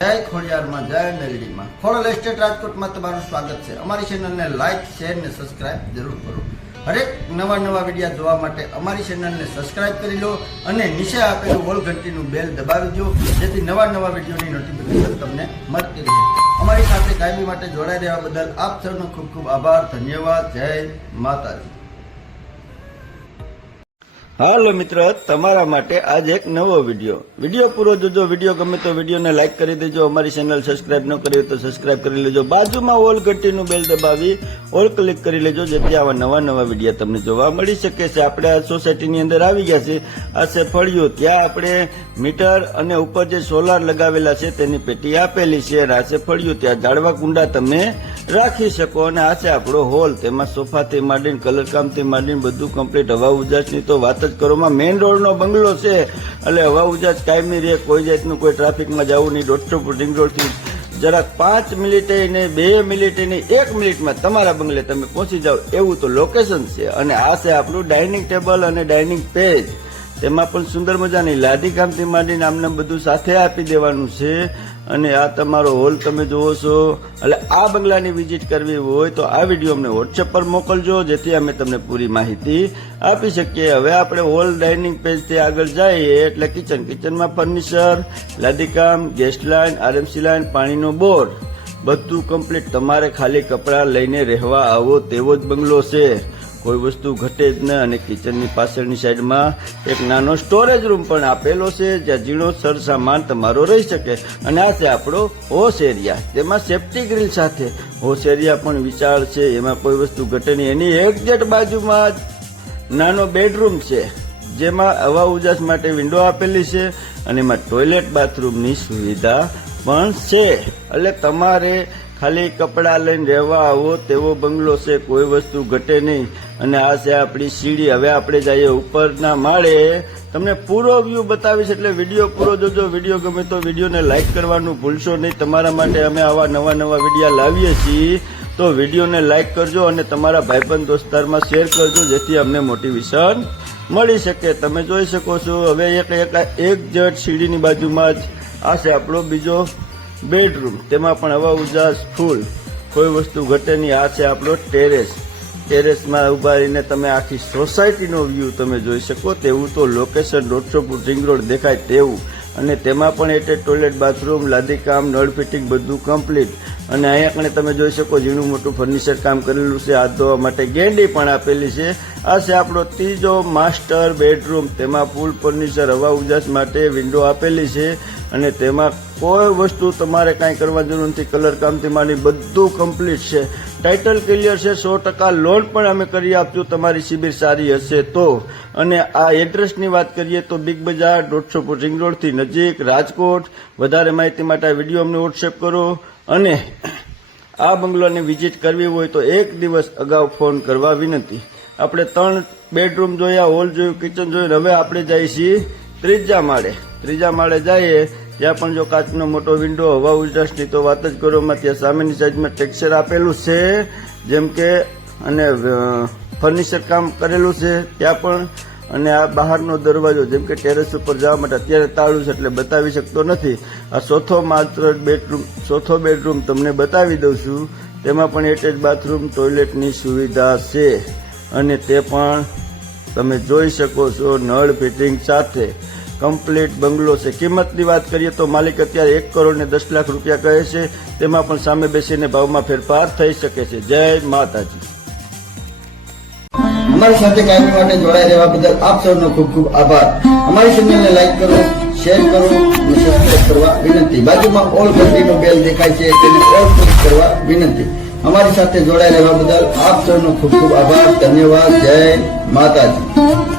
જય ખોડિયારમાં જય મેલડીમાં ખોડલ એસ્ટેટ રાજકોટમાં તમારું સ્વાગત છે। અમારી ચેનલને લાઈક શેર ને સબસ્ક્રાઇબ જરૂર કરો। હરેક નવા વિડીયો જોવા માટે અમારી ચેનલને સબસ્ક્રાઇબ કરી લો અને નીચે આપેલું ઓલ ઘંટીનું બેલ દબાવી દો, જેથી નવા વિડીયોની નોટિફિકેશન તમને મળતી રહે। અમારી સાથે કાયમી માટે જોડાઈ રહેવા બદલ આપ સૌનો ખૂબ ખૂબ આભાર, ધન્યવાદ। જય માતાજી। હાલો મિત્રો, તમારા માટે આજ એક નવો વિડીયો પૂરો જોજો। વિડીયો ગમે તો વિડીયોને લાઈક કરી દેજો। અમારી ચેનલ સબસ્ક્રાઇબ ન કરી તો સબસ્ક્રાઇબ કરી લેજો। બાજુમાં ઓલ ઘંટીનું બેલ દબાવી ઓલ ક્લિક કરી લેજો, જેથી આવા નવા વિડીયો તમને જોવા મળી શકે છે। આપણે આ સોસાયટીની અંદર આવી ગયા છે। આ છે ફળિયું, ત્યાં આપણે મીટર અને ઉપર જે સોલાર લગાવેલા છે તેની પેટી આપેલી છે। અને આ છે ફળિયું, ત્યાં ઝાડવા કુંડા તમે રાખી શકો। અને આ છે આપણો હોલ, તેમાં સોફાથી માંડીને કલરકામથી માંડીને બધું કમ્પ્લીટ। હવા ઉજાસની તો વાત જ કરોમાં। મેઇન રોડનો બંગલો છે એટલે હવા ઉજાસ કાયમી રહે, કોઈ જાતનું કોઈ ટ્રાફિકમાં જવું નહીં। 150 ફૂટ રિંગ રોડથી જરાક 5 મિનિટે ને 2 મિનિટે ને 1 મિનિટમાં તમારા બંગલે તમે પહોંચી જાઓ એવું તો લોકેશન છે। અને આ છે આપણું ડાઇનિંગ ટેબલ અને ડાઇનિંગ પેજ, તેમાં પણ સુંદર મજાની લાદી કામથી માંડીને આમને બધું સાથે આપી દેવાનું છે। અને આ તમારો હોલ તમે જોવો છો। એટલે આ બંગલાની વિઝિટ કરવી હોય તો આ વિડીયો અમને વોટ્સએપ પર મોકલજો, જેથી અમે તમને પૂરી માહિતી આપી શકીએ। હવે આપણે હોલ ડાઇનિંગ પેજથી આગળ જઈએ એટલે કિચનમાં ફર્નિચર, લાદીકામ, ગેસ લાઇન, આરએમસી લાઇન, પાણીનો બોર બધું કમ્પ્લીટ। તમારે ખાલી કપડાં લઈને રહેવા આવો તેવો જ બંગલો છે, કોઈ વસ્તુ ઘટે જ નહીં। અને કિચનની પાછળની સાઈડમાં એક નાનો સ્ટોરેજ રૂમ પણ આપેલો છે, જ્યાં ઝીણો સર સામાન તમારો રહી શકે। અને આ છે આપણો હોશ એરિયા, તેમાં સેફ્ટી ગ્રીલ સાથે હોશ એરિયા પણ વિશાળ છે, એમાં કોઈ વસ્તુ ઘટે નહીં। એની એક્ઝેક્ટ બાજુમાં જ નાનો બેડરૂમ છે, જેમાં હવા ઉજાસ માટે વિન્ડો આપેલી છે અને એમાં ટોયલેટ બાથરૂમની સુવિધા પણ છે। એટલે તમારે ખાલી કપડાં લઈને રહેવા આવો તેવો બંગલો છે, કોઈ વસ્તુ ઘટે નહીં। અને આ છે આપણી સીડી। હવે આપણે જઈએ ઉપરના માળે, તમને પૂરો વ્યૂ બતાવીશ, એટલે વિડીયો પૂરો જોજો। વિડીયો ગમે તો વિડીયોને લાઈક કરવાનું ભૂલશો નહીં। તમારા માટે અમે આવા નવા વિડીયો લાવીએ છીએ, તો વિડીયોને લાઈક કરજો અને તમારા ભાઈબંધ દોસ્તારમાં શેર કરજો, જેથી અમને મોટિવેશન મળી શકે। તમે જોઈ શકો છો હવે એક જટ સીડીની બાજુમાં જ આ છે આપણો બીજો બેડરૂમ, તેમાં પણ હવા ઉજાસ ફૂલ, કોઈ વસ્તુ ઘટે નહીં। આ છે આપણો ટેરેસમાં ઉભા રહીને તમે આખી સોસાયટીનો વ્યૂ તમે જોઈ શકો તેવું તો લોકેશન 150 ફૂટ રિંગ રોડ દેખાય તેવું। અને તેમાં પણ એટેચ ટોયલેટ, બાથરૂમ, લાદીકામ, નળ ફિટિંગ બધું કમ્પ્લીટ। અને અહીંયા કણે તમે જોઈ શકો ઝીણું મોટું ફર્નિચર કામ કરેલું છે, હાથ ધોવા માટે ગેંડી પણ આપેલી છે। આ છે આપણો ત્રીજો માસ્ટર બેડરૂમ, તેમાં ફૂલ ફર્નિચર, હવા ઉજાસ માટે વિન્ડો આપેલી છે અને તેમાં કોઈ વસ્તુ તમારે કાંઈ કરવા જરૂર નથી। કલર કામથી માંડી બધું કમ્પ્લીટ છે, ટાઇટલ ક્લિયર છે, 100% લોન પણ અમે કરી આપશું તમારી સિબિલ સારી હશે તો। અને આ એડ્રેસની વાત કરીએ તો બિગ બજાર 150 ફૂટ રિંગ રોડથી નજીક, રાજકોટ। વધારે માહિતી માટે આ વિડીયો અમને વોટ્સએપ કરો। અને આ બંગલાની વિઝિટ કરવી હોય તો એક દિવસ અગાઉ ફોન કરવા વિનંતી। આપણે 3 બેડરૂમ જોયા, હોલ જોયું, કિચન જોયું। હવે આપણે જઈએ છીએ ત્રીજા માળે જઈએ, ત્યાં પણ જો કાચનો મોટો વિન્ડો, હવા ઉજાસની તો વાત જ કરોમાં। ત્યાં સામેની સાઈડમાં ટેક્સચર આપેલું છે જેમ કે, અને ફર્નિચર કામ કરેલું છે ત્યાં પણ। અને આ બહારનો દરવાજો જેમ કે ટેરેસ ઉપર જવા માટે અત્યારે તાળું છે એટલે બતાવી શકતો નથી। આ ચોથો બેડરૂમ તમને બતાવી દઉં છું, તેમાં પણ એટેચ બાથરૂમ, ટોયલેટની સુવિધા છે અને તે પણ તમે જોઈ શકો છો નળ ફિટિંગ સાથે કમ્પ્લીટ બંગલો છે। કિંમતની વાત કરીએ તો માલિક અત્યારે 1 કરોડ ને 10 લાખ રૂપિયા કહે છે, તેમાં પણ સામે બેસીને ભાવમાં ફેરફાર થઈ શકે છે। જય માતાજી। અમારી સાથે કાયમી માટે જોડાઈ રહેવા બદલ આપ સૌનો ખૂબ ખૂબ આભાર। અમારી ચેનલને લાઈક કરો, શેર કરો અને સબસ્ક્રાઇબ કરવા વિનંતી। બાજુમાં ઓલ ઘંટીનો બેલ દેખાય છે, તેને ઓલ ક્લિક કરવા વિનંતી। અમારી સાથે જોડાઈ રહેવા બદલ આપ સૌનો ખૂબ ખૂબ આભાર, ધન્યવાદ। જય માતાજી।